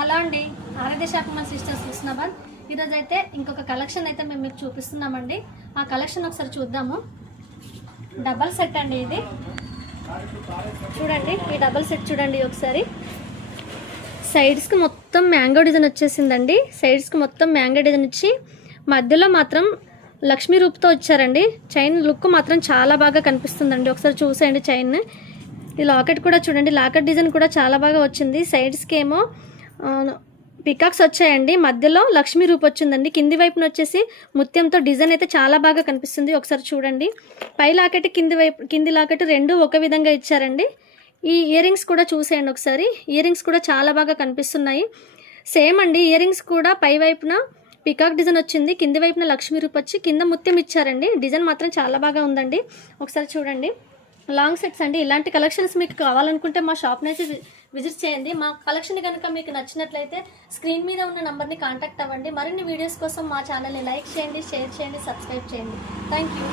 Hello అండి, ఆరాధ్య శాఖ sisters Husnabad. ఈరోజు అయితే ఇంకొక కలెక్షన్ అయితే మేము మీకు చూపిస్తున్నామండి. ఆ కలెక్షన్ ఒకసారి చూద్దాము. డబల్ సెట్ అండి ఇది. చూడండి, ఈ డబల్ సెట్ చూడండి ఒకసారి. సైడ్స్కి మొత్తం మ్యాంగో డిజైన్ వచ్చేసిందండి. సైడ్స్కి మొత్తం మ్యాంగో డిజైన్ వచ్చి మధ్యలో మాత్రం లక్ష్మీ రూపుతో వచ్చారండి. చైన్ లుక్ మాత్రం చాలా బాగా కనిపిస్తుందండి. ఒకసారి చూసేయండి చైన్. ఈ లాకెట్ కూడా చూడండి, లాకెట్ డిజైన్ కూడా చాలా బాగా వచ్చింది. సైడ్స్కి ఏమో పికాక్స్ వచ్చాయండి, మధ్యలో లక్ష్మీ రూప్ వచ్చిందండి. కింది వైపున వచ్చేసి ముత్యంతో డిజైన్ అయితే చాలా బాగా కనిపిస్తుంది. ఒకసారి చూడండి, పై లాకెట్ కింది లాకెట్ రెండు ఒక విధంగా ఇచ్చారండి. ఈ ఇయర్ రింగ్స్ కూడా చూసేయండి ఒకసారి. ఇయర్ రింగ్స్ కూడా చాలా బాగా కనిపిస్తున్నాయి. సేమ్ అండి, ఇయర్ రింగ్స్ కూడా పై వైపున పికాక్ డిజైన్ వచ్చింది, కింది వైపున లక్ష్మీ రూప్ వచ్చి కింద ముత్యం ఇచ్చారండి. డిజైన్ మాత్రం చాలా బాగా ఉందండి. ఒకసారి చూడండి, లాంగ్ సెట్స్ అండి. ఇలాంటి కలెక్షన్స్ మీకు కావాలనుకుంటే మా షాప్ని అయితే విజిట్ చేయండి. మా కలెక్షన్ కనుక మీకు నచ్చినట్లయితే స్క్రీన్ మీద ఉన్న నంబర్ని కాంటాక్ట్ అవ్వండి. మరిన్ని వీడియోస్ కోసం మా ఛానల్ని లైక్ చేయండి, షేర్ చేయండి, సబ్స్క్రైబ్ చేయండి. Thank you.